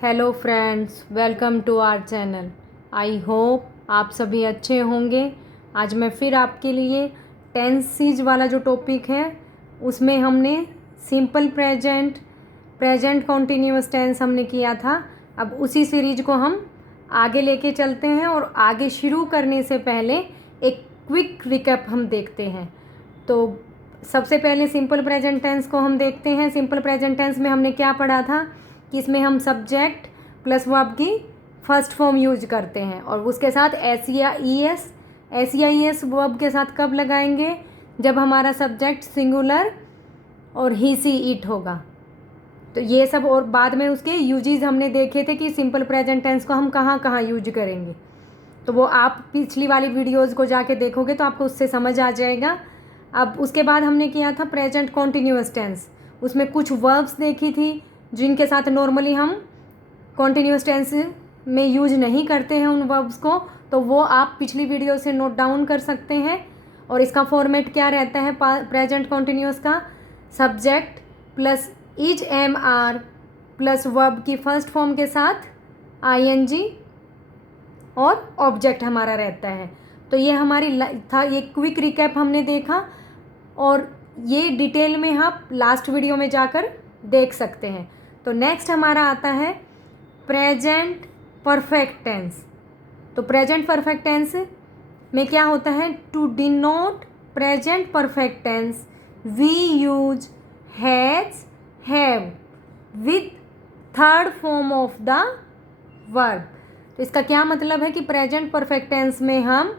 Hello friends, welcome to our channel. I hope आप सभी अच्छे होंगे। आज मैं फिर आपके लिए टेंसेज वाला जो टॉपिक है उसमें हमने simple present, present continuous tense हमने किया था। अब उसी सीरीज को हम आगे लेके चलते हैं और आगे शुरू करने से पहले एक क्विक रिकैप हम देखते हैं। तो सबसे पहले सिंपल प्रेजेंट टेंस को हम देखते हैं। सिंपल प्रेजेंट टेंस में हमने क्या पढ़ा था कि इसमें हम सब्जेक्ट प्लस वर्ब की फर्स्ट फॉर्म यूज करते हैं और उसके साथ एस या ई एस वर्ब के साथ कब लगाएंगे, जब हमारा सब्जेक्ट सिंगुलर और ही सी इट होगा। तो ये सब और बाद में उसके यूजेस हमने देखे थे कि सिंपल प्रेजेंट टेंस को हम कहाँ कहाँ यूज करेंगे। तो वो आप पिछली वाली वीडियोज़ को जाके देखोगे तो आपको उससे समझ आ जाएगा। अब उसके बाद हमने किया था प्रेजेंट कॉन्टिन्यूअस टेंस। उसमें कुछ वर्ब्स देखी थी जिनके साथ नॉर्मली हम कॉन्टिन्यूअस टेंस में यूज नहीं करते हैं उन वर्ब्स को, तो वो आप पिछली वीडियो से नोट डाउन कर सकते हैं। और इसका फॉर्मेट क्या रहता है प्रेजेंट कॉन्टिन्यूअस का, subject plus is am are plus verb की फर्स्ट फॉर्म के साथ आई एन जी और ऑब्जेक्ट हमारा रहता है। तो ये हमारी था, ये क्विक रिकैप हमने देखा और ये डिटेल में आप लास्ट वीडियो में जाकर देख सकते हैं। तो नेक्स्ट हमारा आता है प्रेजेंट परफेक्ट टेंस। तो प्रेजेंट परफेक्ट टेंस में क्या होता है, to denote present perfect tense we use has have with third form of the verb. तो इसका क्या मतलब है कि प्रेजेंट परफेक्ट टेंस में हम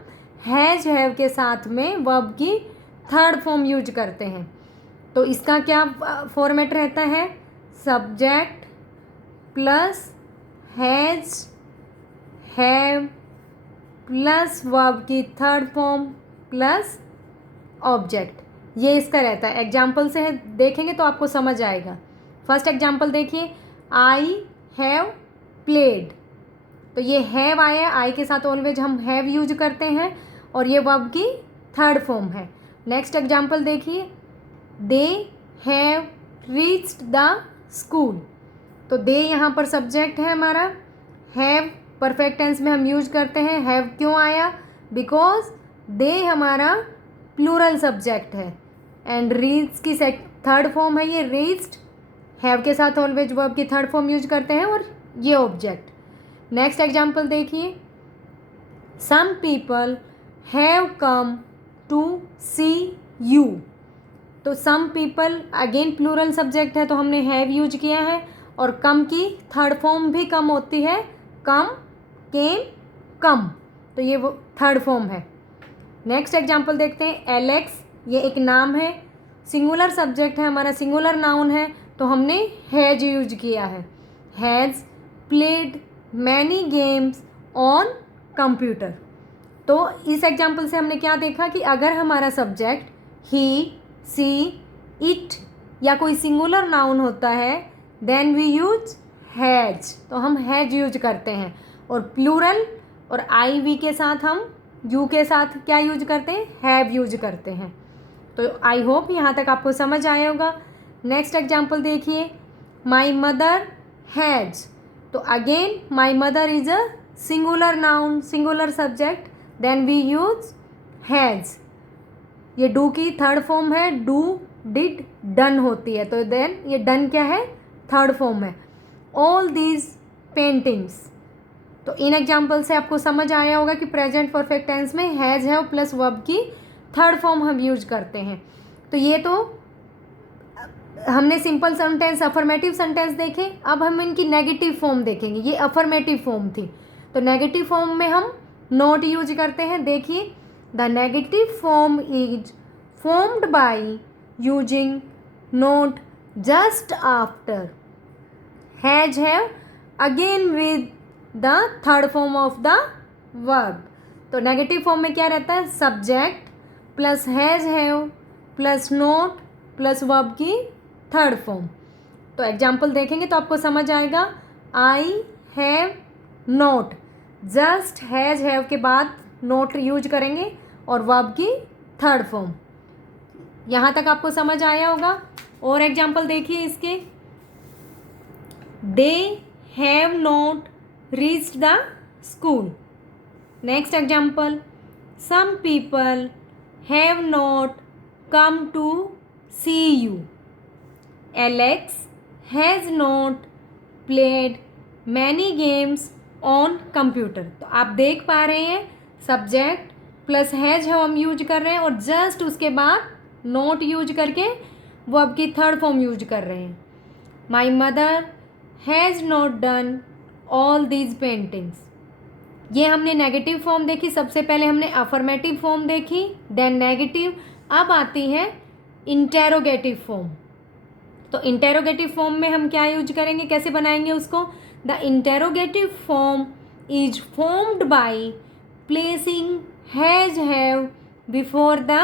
हैज हैव के साथ में वर्ब की थर्ड फॉर्म यूज करते हैं। तो इसका क्या फॉर्मेट रहता है, subject plus has have plus verb की थर्ड फॉर्म प्लस ऑब्जेक्ट। ये इसका रहता है। एग्जाम्पल से देखेंगे तो आपको समझ आएगा। फर्स्ट एग्जाम्पल देखिए, आई हैव प्लेड। तो ये हैव आया, आई के साथ ऑलवेज हम हैव यूज करते हैं और ये वर्ब की थर्ड फॉर्म है। नेक्स्ट एग्जाम्पल देखिए, they have reached the school. तो दे यहाँ पर सब्जेक्ट है हमारा, हैव परफेक्ट टेंस में हम यूज करते हैं। हैव क्यों आया, बिकॉज दे हमारा प्लूरल सब्जेक्ट है एंड रीच की थर्ड फॉर्म है ये रीच्ड। हैव के साथ ऑलवेज वर्ब की थर्ड फॉर्म यूज करते हैं और ये ऑब्जेक्ट। नेक्स्ट एग्जाम्पल देखिए, some people have come to see you. तो some people again plural subject है तो हमने हैव यूज किया है और कम की थर्ड फॉर्म भी कम होती है, कम केम कम। तो ये वो थर्ड फॉर्म है। नेक्स्ट एग्जाम्पल देखते हैं, एलेक्स ये एक नाम है, सिंगुलर सब्जेक्ट है हमारा, सिंगुलर नाउन है तो हमने हैज यूज किया है। Has played many games on computer. तो इस एग्जाम्पल से हमने क्या देखा कि अगर हमारा सब्जेक्ट ही, सी, इट या कोई सिंगुलर नाउन होता है देन वी यूज हैज। तो हम हैज यूज करते हैं और प्लूरल और आई वी के साथ हम यू के साथ क्या यूज करते हैं, हैव यूज करते हैं। तो आई होप यहाँ तक आपको समझ आया होगा। नेक्स्ट एग्जाम्पल देखिए, माई मदर हैज। तो again my mother is a singular noun, singular subject, then we use has. ये डू की थर्ड फॉर्म है, डू डिड डन होती है तो देन ये डन क्या है, थर्ड फॉर्म है। All these paintings. तो इन एग्जाम्पल से आपको समझ आया होगा कि प्रेजेंट परफेक्ट टेंस में हैज हैव प्लस वर्ब की थर्ड फॉर्म हम यूज करते हैं। तो ये तो हमने सिंपल सेंटेंस, अफर्मेटिव सेंटेंस देखे। अब हम इनकी नेगेटिव फॉर्म देखेंगे। ये अफर्मेटिव फॉर्म थी तो नेगेटिव फॉर्म में हम नॉट यूज करते हैं। देखिए, the negative form is formed by using not just after has have again with the third form of the verb. तो नेगेटिव फॉर्म में क्या रहता है, subject plus has have plus not plus verb की third form. तो example देखेंगे तो आपको समझ आएगा, I have not, just has have के बाद नॉट यूज करेंगे और वर्ब की थर्ड फॉर्म। यहाँ तक आपको समझ आया होगा। और एग्जाम्पल देखिए इसके, they have not reached the school. Next example, some people have not come to see you. Alex has not played many games on computer. तो आप देख पा रहे हैं सब्जेक्ट प्लस हैज़ हम यूज कर रहे हैं और जस्ट उसके बाद नोट यूज करके वो आपकी थर्ड फॉर्म यूज कर रहे हैं. My mother has not done all these paintings. ये हमने नेगेटिव फॉर्म देखी. सबसे पहले हमने अफर्मेटिव फॉर्म देखी, देन नेगेटिव. अब आती है इंटेरोगेटिव फॉर्म. तो इंटेरोगेटिव फॉर्म में हम क्या यूज करेंगे, कैसे बनाएंगे उसको. The interrogative form is formed by placing has have before the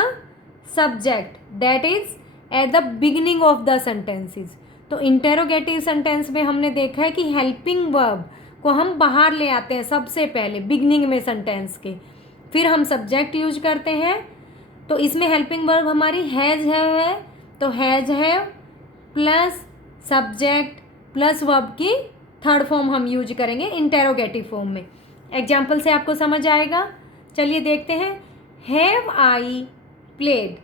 subject that is eight the beginning of the sentences. तो इंटेरोगेटिव सेंटेंस में हमने देखा है कि हेल्पिंग वर्ब को हम बाहर ले आते हैं सबसे पहले बिगिनिंग में सेंटेंस के, फिर हम सब्जेक्ट यूज करते हैं. तो इसमें हेल्पिंग वर्ब हमारी हैज़ हैव है. तो has have plus subject plus verb की थर्ड फॉर्म हम यूज करेंगे इंटेरोगेटिव फॉर्म में. एग्जाम्पल से आपको समझ आएगा. चलिए देखते हैं. Have I played.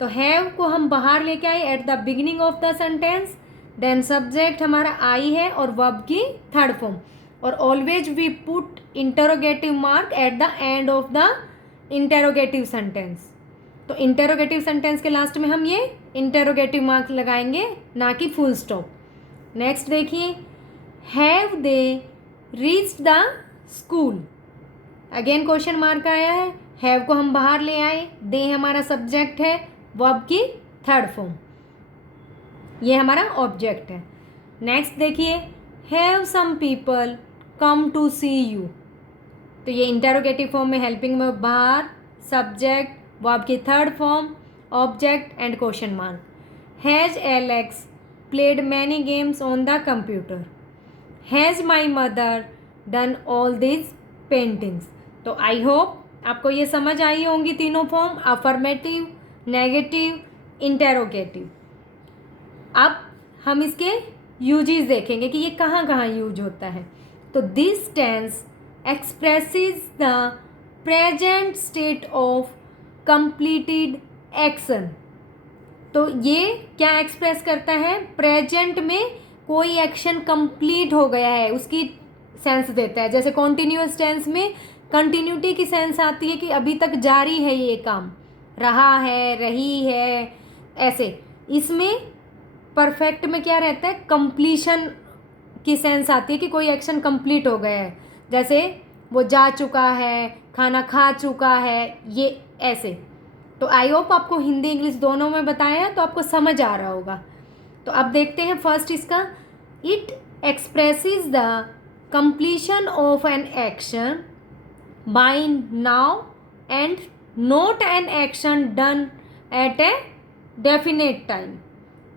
तो हैव को हम बाहर लेके आए at the beginning of the sentence, then subject हमारा आई है और वर्ब की थर्ड फॉर्म. और always we put interrogative mark at the end of the interrogative sentence. तो इंटेरोगेटिव सेंटेंस के लास्ट में हम ये इंटेरोगेटिव मार्क लगाएंगे, ना कि फुल स्टॉप. नेक्स्ट देखिए, have they reached the school. Again question mark आया है. हैव को हम बाहर ले आए, दे हमारा सब्जेक्ट है, वर्ब की थर्ड फॉर्म, ये हमारा ऑब्जेक्ट है. नेक्स्ट देखिए, have some people come to see you. तो ये इंटेरोगेटिव फॉर्म में हेल्पिंग वर्ब बाहर, सब्जेक्ट, वर्ब की third form, object and question mark. Has Alex played many games on the computer. Has my mother done all this paintings. तो I hope आपको ये समझ आई होंगी तीनों फॉर्म, अफर्मेटिव, नेगेटिव, इंटेरोगेटिव. अब हम इसके यूजेस देखेंगे कि ये कहाँ कहाँ यूज होता है. तो this tense expresses the present state of completed action. तो ये क्या एक्सप्रेस करता है, प्रेजेंट में कोई एक्शन कंप्लीट हो गया है उसकी सेंस देता है. जैसे कॉन्टिन्यूअस टेंस में कंटिन्यूटी की सेंस आती है कि अभी तक जारी है ये काम, रहा है, रही है, ऐसे. इसमें परफेक्ट में क्या रहता है, कंप्लीशन की सेंस आती है कि कोई एक्शन कंप्लीट हो गया है. जैसे वो जा चुका है, खाना खा चुका है, ये ऐसे. तो आई होप आपको हिंदी इंग्लिश दोनों में बताया है तो आपको समझ आ रहा होगा. तो अब देखते हैं फर्स्ट इसका. It expresses the completion of an action by now and not an action done at A definite time.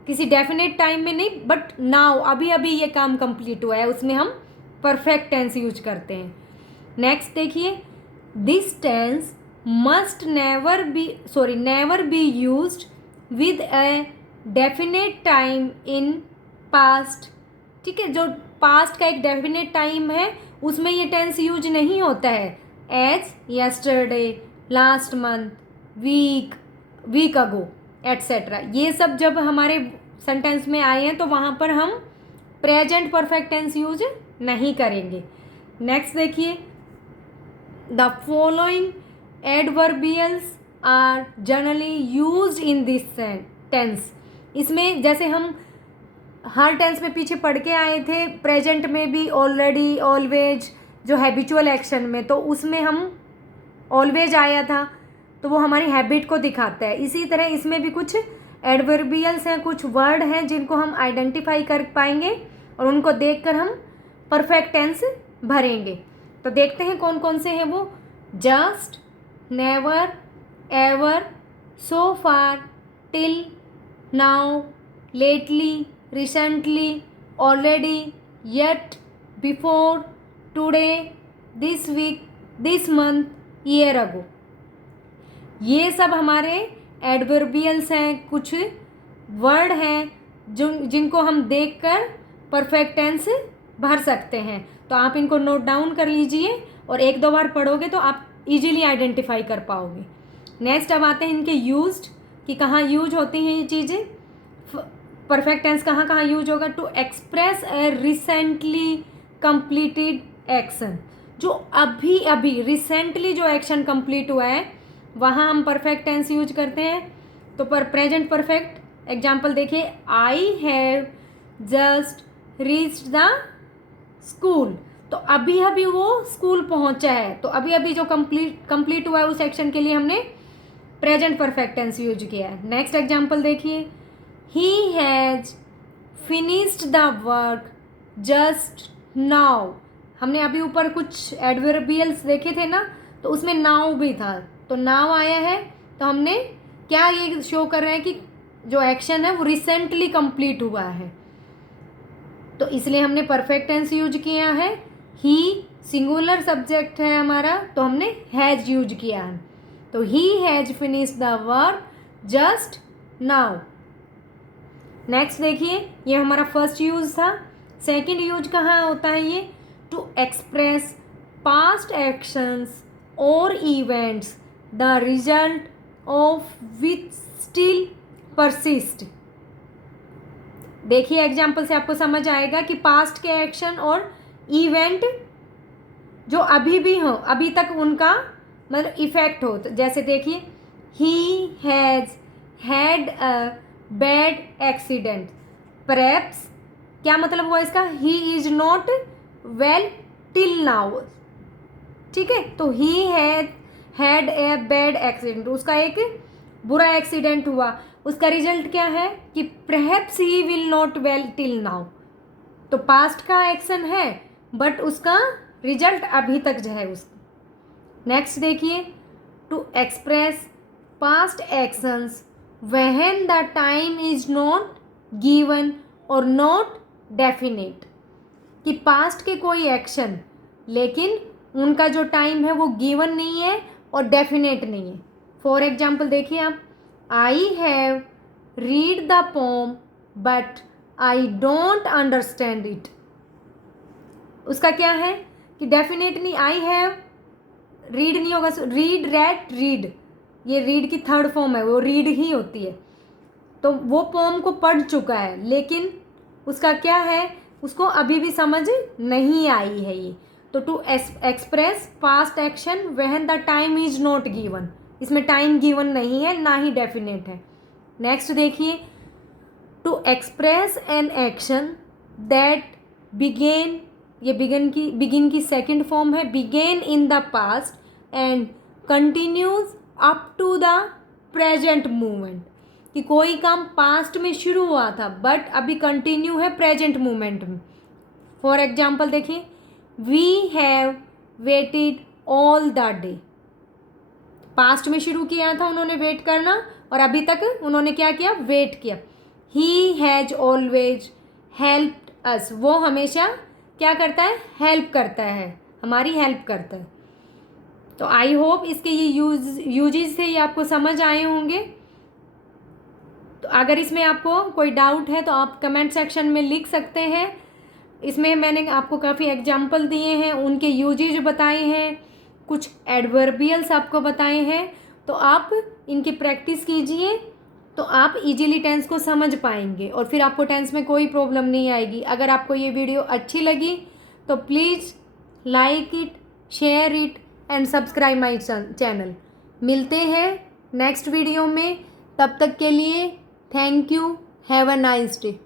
किसी डेफिनेट टाइम में नहीं, बट नाउ, अभी अभी ये काम कंप्लीट हुआ है, उसमें हम परफेक्ट टेंस यूज करते हैं. नेक्स्ट देखिए, this tense must never be used with a definite time in past. ठीक है, जो पास्ट का एक डेफिनेट टाइम है उसमें ये टेंस यूज नहीं होता है. As yesterday, last month, week ago etcetera. ये सब जब हमारे सेंटेंस में आए हैं तो वहाँ पर हम प्रेजेंट परफेक्ट टेंस यूज नहीं करेंगे. नेक्स्ट देखिए, the following adverbials are generally used in this tense. इसमें जैसे हम हर टेंस में पीछे पढ़ के आए थे, प्रेजेंट में भी ऑलरेडी, ऑलवेज, जो हैबिचुअल एक्शन में, तो उसमें हम ऑलवेज आया था तो वो हमारी हैबिट को दिखाता है. इसी तरह इसमें भी कुछ एडवर्बियल्स हैं, कुछ वर्ड हैं जिनको हम आइडेंटिफाई कर पाएंगे और उनको देखकर हम परफेक्ट टेंस भरेंगे. तो देखते हैं कौन कौन से हैं वो. Just, never, ever, so far, till, now, lately, recently, already, yet, before, today, this week, this month, year ago. ये सब हमारे एडवर्बियल्स हैं, कुछ वर्ड हैं जिनको हम देखकर परफेक्ट टेंस भर सकते हैं। तो आप इनको नोट डाउन कर लीजिए और एक दो बार पढ़ोगे तो आप इजीली आइडेंटिफाई कर पाओगे। नेक्स्ट अब आते हैं इनके यूज्ड, कि कहाँ यूज होती हैं ये चीज़ें। परफेक्ट टेंस कहाँ कहाँ यूज होगा? To express a recently completed action, जो अभी अभी रिसेंटली जो एक्शन कंप्लीट हुआ है वहाँ हम परफेक्ट टेंस यूज करते हैं। तो पर प्रेजेंट परफेक्ट एग्जाम्पल देखिए, I have just reached the school, तो अभी अभी वो स्कूल पहुंचा है, तो अभी अभी जो कंप्लीट हुआ है उस एक्शन के लिए हमने प्रेजेंट परफेक्ट टेंस यूज किया है। नेक्स्ट एग्जाम्पल देखिए, he has finished the work just now. हमने अभी ऊपर कुछ एडवर्बियल्स देखे थे ना, तो उसमें नाउ भी था, तो नाउ आया है तो हमने क्या ये शो कर रहे हैं कि जो एक्शन है वो रिसेंटली कंप्लीट हुआ है, तो इसलिए हमने परफेक्ट टेंस यूज किया है। ही सिंगुलर सब्जेक्ट है हमारा, तो हमने हैज यूज किया है, तो he has finished the work just now. Next देखिए, ये हमारा फर्स्ट यूज था। सेकंड यूज कहाँ होता है ये? टू एक्सप्रेस पास्ट एक्शंस और events the result of which still persist. देखिए एग्जाम्पल से आपको समझ आएगा कि पास्ट के एक्शन और इवेंट जो अभी भी हो, अभी तक उनका मतलब इफेक्ट हो। तो जैसे देखिए, he has had a bad accident, perhaps क्या मतलब हुआ इसका? He is not well till now, ठीक है। तो he had a bad accident, उसका एक बुरा एक्सीडेंट हुआ, उसका रिजल्ट क्या है कि perhaps he will not well till now. तो पास्ट का एक्शन है बट उसका रिजल्ट अभी तक जो है उसका। नेक्स्ट देखिए, to express past actions when the time is not given और नॉट डेफिनेट, कि पास्ट के कोई एक्शन लेकिन उनका जो टाइम है वो गिवन नहीं है और डेफिनेट नहीं है। फॉर एग्जाम्पल देखिए आप, I have read the pome but I don't understand it, उसका क्या है कि डेफिनेट नहीं, आई हैव रीड नहीं होगा, रीड रेड रीड, ये रीड की थर्ड फॉर्म है, वो रीड ही होती है, तो वो पोम को पढ़ चुका है लेकिन उसका क्या है, उसको अभी भी समझ नहीं आई है ये। तो to express past action when the time is not given, इसमें टाइम गिवन नहीं है ना ही डेफिनेट है। नेक्स्ट देखिए, to express an action that began, ये बिगिन की सेकंड फॉर्म है, began in the past and continues up to the present moment, कि कोई काम पास्ट में शुरू हुआ था बट अभी कंटिन्यू है प्रेजेंट मोमेंट में। फॉर एग्जाम्पल देखिए, we have waited all the day, past में शुरू किया था उन्होंने वेट करना और अभी तक उन्होंने क्या किया? वेट किया। ही हैज़ ऑलवेज हेल्प्ड अस, वो हमेशा क्या करता है? हेल्प करता है, हमारी हेल्प करता है। तो आई होप इसके ये यूजेस थे ये आपको समझ आए होंगे। तो अगर इसमें आपको कोई डाउट है तो आप कमेंट सेक्शन में लिख सकते हैं। इसमें मैंने आपको काफ़ी एग्जाम्पल दिए हैं, उनके यूजेज बताए हैं, कुछ एडवर्बियल्स आपको बताए हैं, तो आप इनकी प्रैक्टिस कीजिए तो आप इजीली टेंस को समझ पाएंगे और फिर आपको टेंस में कोई प्रॉब्लम नहीं आएगी। अगर आपको ये वीडियो अच्छी लगी तो please like it, share it and subscribe my channel. मिलते हैं नेक्स्ट वीडियो में, तब तक के लिए thank you, have a nice day.